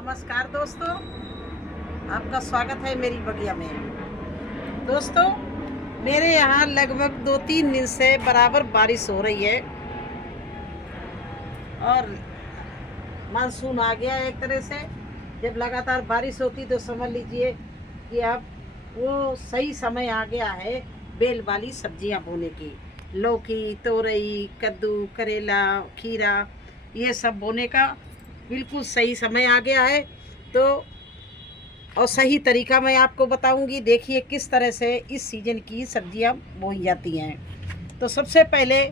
नमस्कार दोस्तों, आपका स्वागत है मेरी बगिया में। दोस्तों, मेरे यहाँ लगभग 2-3 दिन से बराबर बारिश हो रही है और मानसून आ गया है। एक तरह से जब लगातार बारिश होती तो समझ लीजिए कि अब वो सही समय आ गया है बेल वाली सब्जियां बोने की। लौकी, तोरई, कद्दू, करेला, खीरा, ये सब बोने का बिल्कुल सही समय आ गया है। तो और सही तरीका मैं आपको बताऊंगी। देखिए किस तरह से इस सीजन की सब्जियां बोई जाती हैं। तो सबसे पहले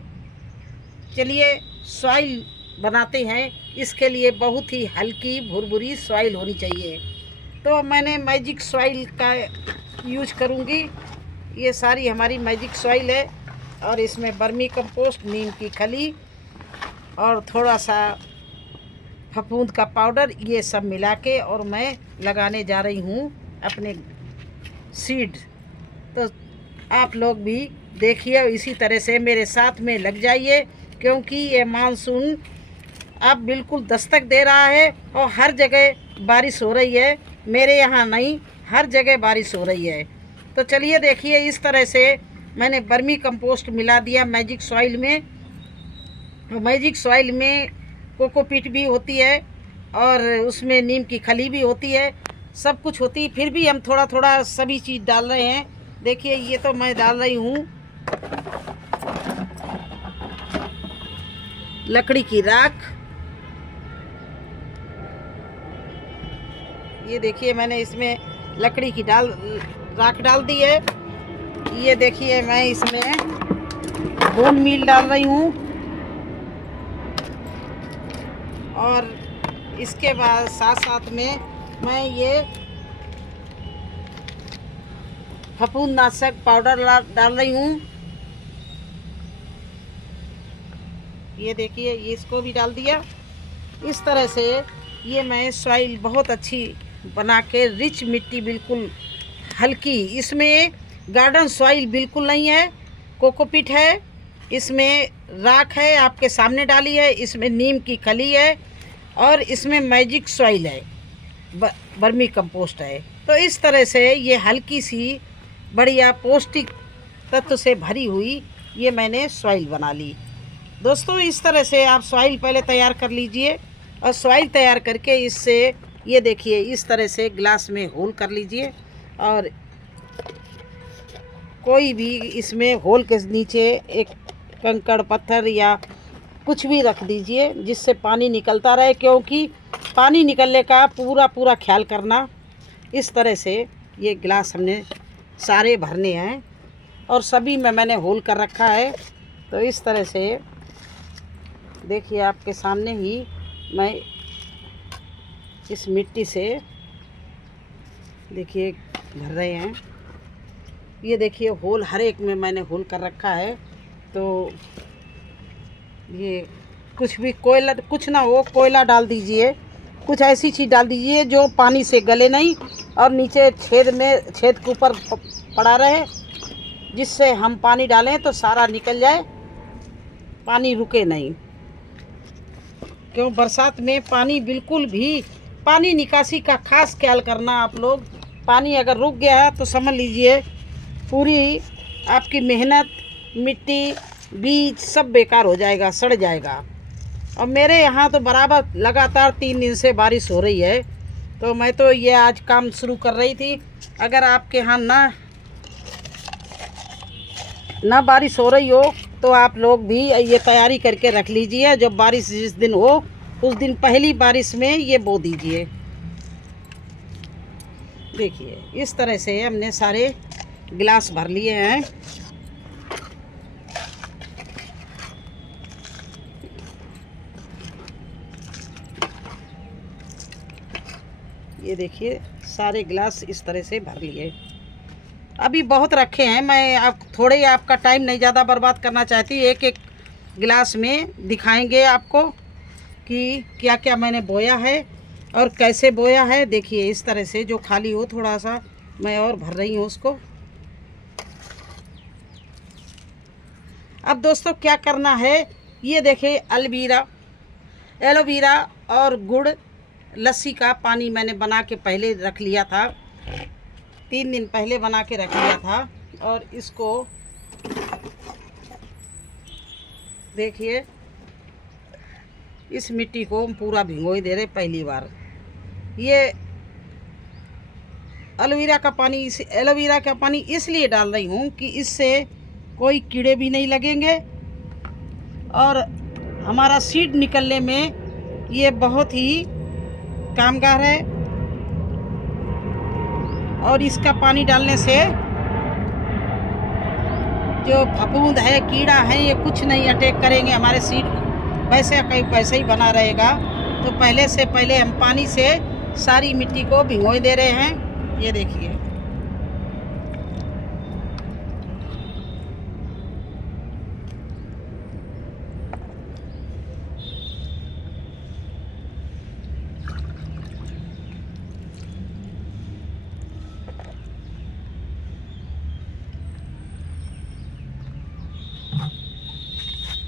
चलिए सॉइल बनाते हैं। इसके लिए बहुत ही हल्की भुरभुरी सॉइल होनी चाहिए। तो मैंने मैजिक सॉइल का यूज करूंगी। ये सारी हमारी मैजिक सॉइल है और इसमें वर्मी कंपोस्ट, नीम की खली और थोड़ा सा फफूंद का पाउडर, ये सब मिला के और मैं लगाने जा रही हूँ अपने सीड। तो आप लोग भी देखिए, इसी तरह से मेरे साथ में लग जाइए, क्योंकि ये मानसून अब बिल्कुल दस्तक दे रहा है और हर जगह बारिश हो रही है। मेरे यहाँ नहीं, हर जगह बारिश हो रही है। तो चलिए देखिए, इस तरह से मैंने वर्मी कंपोस्ट मिला दिया मैजिक सॉइल में। मैजिक सॉइल में कोकोपीट भी होती है और उसमें नीम की खली भी होती है, सब कुछ होती है। फिर भी हम थोड़ा थोड़ा सभी चीज़ डाल रहे हैं। देखिए ये तो मैं डाल रही हूँ लकड़ी की राख। ये देखिए मैंने इसमें लकड़ी की राख डाल दी है। ये देखिए मैं इसमें बोन मील डाल रही हूँ और इसके बाद साथ साथ में मैं ये फफूंदनाशक पाउडर डाल रही हूँ। ये देखिए, ये इसको भी डाल दिया। इस तरह से ये मैं सॉइल बहुत अच्छी बना के, रिच मिट्टी बिल्कुल हल्की, इसमें गार्डन सॉइल बिल्कुल नहीं है, कोकोपीट है, इसमें राख है आपके सामने डाली है, इसमें नीम की खली है और इसमें मैजिक सॉइल है, वर्मी कंपोस्ट है। तो इस तरह से ये हल्की सी बढ़िया पौष्टिक तत्व से भरी हुई ये मैंने सॉइल बना ली। दोस्तों, इस तरह से आप सॉइल पहले तैयार कर लीजिए और सॉइल तैयार करके इससे ये देखिए इस तरह से ग्लास में होल कर लीजिए और कोई भी इसमें होल के नीचे एक कंकड़ पत्थर या कुछ भी रख दीजिए जिससे पानी निकलता रहे, क्योंकि पानी निकलने का पूरा पूरा ख्याल करना। इस तरह से ये गिलास हमने सारे भरने हैं और सभी में मैंने होल कर रखा है। तो इस तरह से देखिए आपके सामने ही मैं इस मिट्टी से देखिए भर रहे हैं। ये देखिए होल हर एक में मैंने होल कर रखा है। तो ये कुछ भी कोयला, कुछ ना हो कोयला डाल दीजिए, कुछ ऐसी चीज़ डाल दीजिए जो पानी से गले नहीं और नीचे छेद के ऊपर पड़ा रहे, जिससे हम पानी डालें तो सारा निकल जाए, पानी रुके नहीं। क्यों बरसात में पानी बिल्कुल भी, पानी निकासी का खास ख्याल करना आप लोग। पानी अगर रुक गया है तो समझ लीजिए पूरी आपकी मेहनत, मिट्टी, बीज सब बेकार हो जाएगा, सड़ जाएगा। और मेरे यहाँ तो बराबर लगातार 3 दिन से बारिश हो रही है। तो मैं तो ये आज काम शुरू कर रही थी। अगर आपके यहाँ ना बारिश हो रही हो तो आप लोग भी ये तैयारी करके रख लीजिए। जब बारिश जिस दिन हो उस दिन पहली बारिश में ये बो दीजिए। देखिए इस तरह से हमने सारे गिलास भर लिए हैं। ये देखिए सारे गिलास इस तरह से भर लिए। अभी बहुत रखे हैं, मैं आप थोड़े आपका टाइम नहीं ज़्यादा बर्बाद करना चाहती। एक एक गिलास में दिखाएंगे आपको कि क्या क्या मैंने बोया है और कैसे बोया है। देखिए इस तरह से जो खाली हो थोड़ा सा मैं और भर रही हूँ उसको। अब दोस्तों क्या करना है, ये देखिए एलोवेरा और गुड़ लस्सी का पानी मैंने बना के पहले रख लिया था, 3 दिन पहले बना के रख लिया था। और इसको देखिए, इस मिट्टी को हम पूरा भिगोई दे रहे पहली बार। ये एलोवेरा का पानी इसलिए डाल रही हूँ कि इससे कोई कीड़े भी नहीं लगेंगे और हमारा सीड निकलने में ये बहुत ही कामगार है। और इसका पानी डालने से जो फफूंद है, कीड़ा है, ये कुछ नहीं अटैक करेंगे हमारे सीड, वैसे ही बना रहेगा। तो पहले हम पानी से सारी मिट्टी को भिगोए दे रहे हैं। ये देखिए,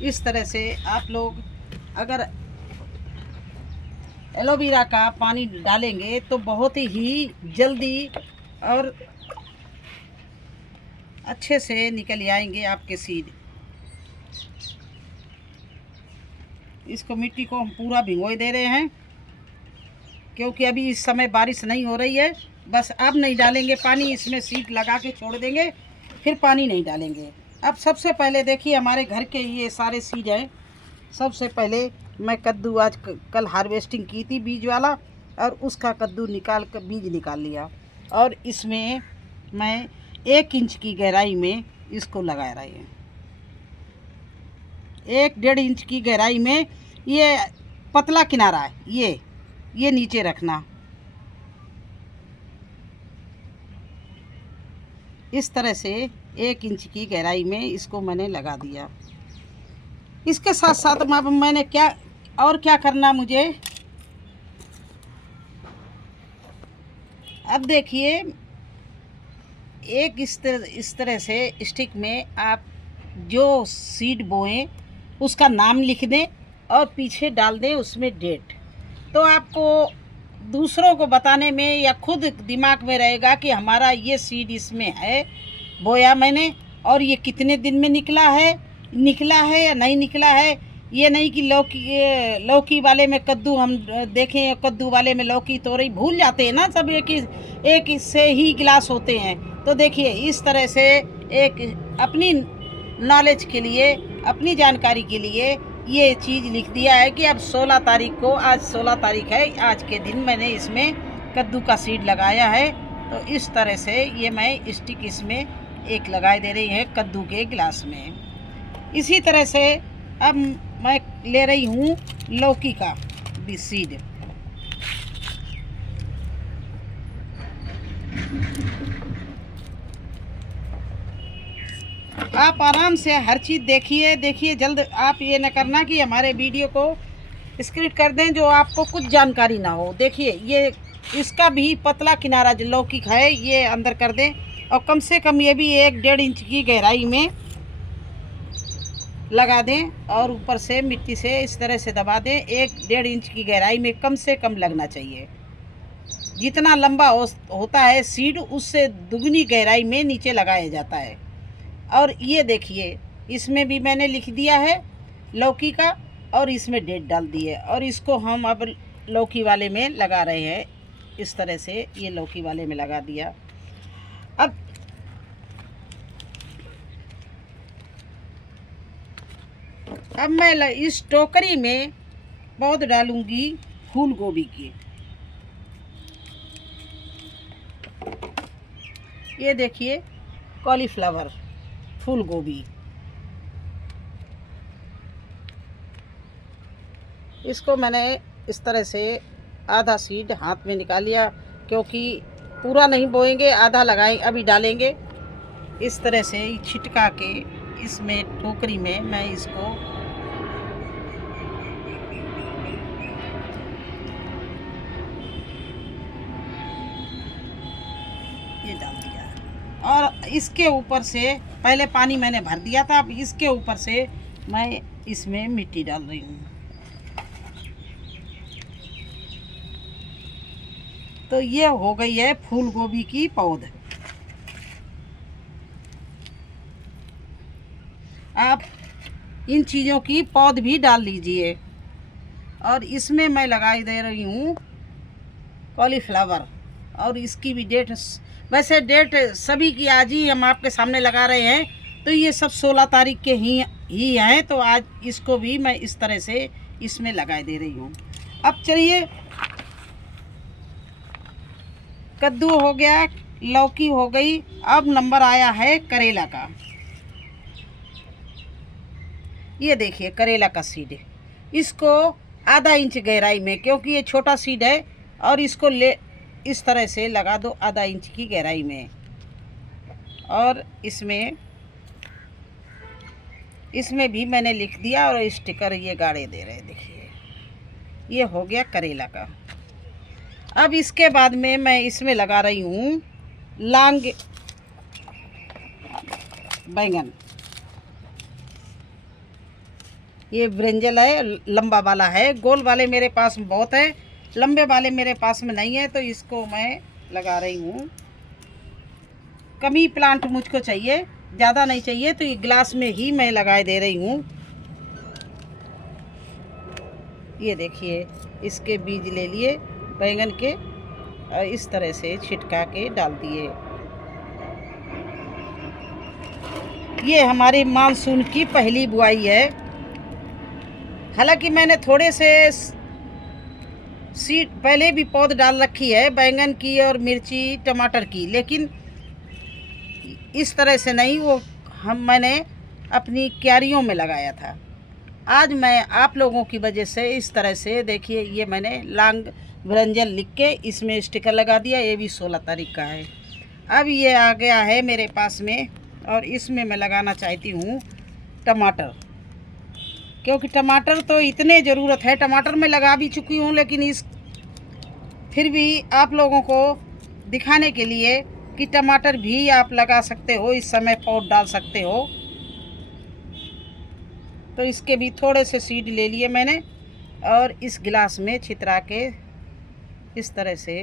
इस तरह से आप लोग अगर एलोवेरा का पानी डालेंगे तो बहुत ही जल्दी और अच्छे से निकल आएंगे आपके सीड। इसको मिट्टी को हम पूरा भिगोए दे रहे हैं क्योंकि अभी इस समय बारिश नहीं हो रही है। बस अब नहीं डालेंगे पानी, इसमें सीड लगा के छोड़ देंगे, फिर पानी नहीं डालेंगे। अब सबसे पहले देखिए, हमारे घर के ये सारे सीड हैं। सबसे पहले मैं कद्दू आज कल हार्वेस्टिंग की थी बीज वाला, और उसका कद्दू निकाल कर बीज निकाल लिया। और इसमें मैं 1 इंच की गहराई में इसको लगा रही हूँ। 1-1.5 इंच की गहराई में। ये पतला किनारा है, ये नीचे रखना। इस तरह से 1 इंच की गहराई में इसको मैंने लगा दिया। इसके साथ साथ मैंने क्या करना मुझे, अब देखिए, एक इस तरह से स्टिक में आप जो सीड बोएं उसका नाम लिख दें और पीछे डाल दें उसमें डेट। तो आपको दूसरों को बताने में या खुद दिमाग में रहेगा कि हमारा ये सीड इसमें है, बोया मैंने, और ये कितने दिन में निकला है या नहीं निकला है। ये नहीं कि लौकी वाले में कद्दू हम देखें, कद्दू वाले में लौकी तोरई भूल जाते हैं ना सब, एक से ही गिलास होते हैं। तो देखिए, इस तरह से एक अपनी नॉलेज के लिए, अपनी जानकारी के लिए ये चीज़ लिख दिया है कि अब 16 तारीख को, आज 16 तारीख है, आज के दिन मैंने इसमें कद्दू का सीड लगाया है। तो इस तरह से ये मैं स्टिक इसमें एक लगाए दे रही है कद्दू के गिलास में। इसी तरह से अब मैं ले रही हूँ लौकी का भी सीड। आप आराम से हर चीज़ देखिए जल्द। आप ये न करना कि हमारे वीडियो को स्किप कर दें जो आपको कुछ जानकारी ना हो। देखिए, ये इसका भी पतला किनारा जो लौकी का है ये अंदर कर दें, और कम से कम ये भी 1-1.5 इंच की गहराई में लगा दें, और ऊपर से मिट्टी से इस तरह से दबा दें। 1-1.5 इंच की गहराई में कम से कम लगना चाहिए। जितना लंबा होता है सीड, उससे दुगनी गहराई में नीचे लगाया जाता है। और ये देखिए, इसमें भी मैंने लिख दिया है लौकी का, और इसमें डेट डाल दी है। और इसको हम अब लौकी वाले में लगा रहे हैं। इस तरह से ये लौकी वाले में लगा दिया। अब मैं इस टोकरी में पौध डालूंगी फूल गोभी की। ये देखिए, कॉलीफ्लावर, फूल गोभी। इसको मैंने इस तरह से आधा सीड हाथ में निकाल लिया, क्योंकि पूरा नहीं बोएंगे, आधा लगाएं, अभी डालेंगे। इस तरह से छिटका के इसमें टोकरी में मैं इसको ये डाल दिया है। और इसके ऊपर से पहले पानी मैंने भर दिया था, अब इसके ऊपर से मैं इसमें मिट्टी डाल रही हूँ। तो ये हो गई है फूल गोभी की पौध। आप इन चीज़ों की पौध भी डाल लीजिए। और इसमें मैं लगाई दे रही हूँ कॉलीफ्लावर, और इसकी भी डेट, वैसे डेट सभी की आज ही हम आपके सामने लगा रहे हैं, तो ये सब 16 तारीख के ही हैं, तो आज इसको भी मैं इस तरह से इसमें लगाई दे रही हूँ। अब चलिए, कद्दू हो गया, लौकी हो गई, अब नंबर आया है करेला का। ये देखिए करेला का सीड, इसको आधा इंच गहराई में, क्योंकि ये छोटा सीड है, और इसको ले इस तरह से लगा दो आधा इंच की गहराई में। और इसमें भी मैंने लिख दिया और स्टिकर ये गाड़े दे रहे, देखिए ये हो गया करेला का। अब इसके बाद में मैं इसमें लगा रही हूँ लांग बैंगन। ये ब्रिंजल है, लंबा वाला है, गोल वाले मेरे पास में बहुत है, लंबे वाले मेरे पास में नहीं है, तो इसको मैं लगा रही हूँ। कम ही प्लांट मुझको चाहिए, ज़्यादा नहीं चाहिए, तो ये गिलास में ही मैं लगाए दे रही हूँ। ये देखिए इसके बीज ले लिए बैंगन के, और इस तरह से छिटका के डाल दिए। ये हमारी मानसून की पहली बुआई है। हालांकि मैंने थोड़े से सीड पहले भी पौध डाल रखी है बैंगन की और मिर्ची टमाटर की, लेकिन इस तरह से नहीं, वो मैंने अपनी क्यारियों में लगाया था। आज मैं आप लोगों की वजह से इस तरह से, देखिए ये मैंने लांग ब्रिंजल लिख के इसमें स्टिकर लगा दिया, ये भी 16 तारीख का है। अब ये आ गया है मेरे पास में, और इसमें मैं लगाना चाहती हूँ टमाटर, क्योंकि टमाटर तो इतने ज़रूरत है, टमाटर मैं लगा भी चुकी हूँ, लेकिन फिर भी आप लोगों को दिखाने के लिए कि टमाटर भी आप लगा सकते हो, इस समय पौध डाल सकते हो। तो इसके भी थोड़े से सीड ले लिए मैंने, और इस गिलास में छितरा के इस तरह से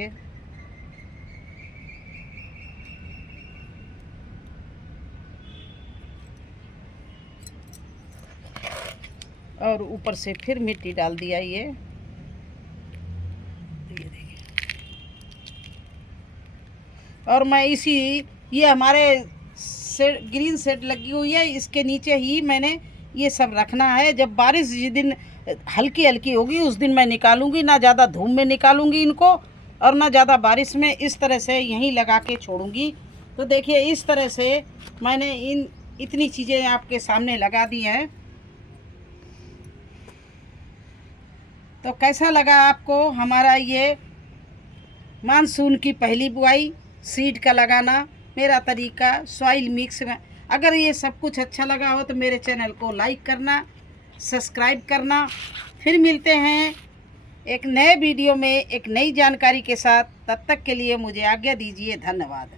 और ऊपर से फिर मिट्टी डाल दिया। ये देखिए, और मैं ये हमारे ग्रीन सेट लगी हुई है, इसके नीचे ही मैंने ये सब रखना है। जब बारिश जिस दिन हल्की हल्की होगी उस दिन मैं निकालूंगी, ना ज़्यादा धूप में निकालूंगी इनको, और ना ज़्यादा बारिश में, इस तरह से यहीं लगा के छोड़ूंगी। तो देखिए इस तरह से मैंने इतनी चीज़ें आपके सामने लगा दी हैं। तो कैसा लगा आपको हमारा ये मानसून की पहली बुआई, सीड का लगाना, मेरा तरीका, सॉइल मिक्स में? अगर ये सब कुछ अच्छा लगा हो तो मेरे चैनल को लाइक करना, सब्सक्राइब करना। फिर मिलते हैं एक नए वीडियो में एक नई जानकारी के साथ। तब तक के लिए मुझे आज्ञा दीजिए। धन्यवाद।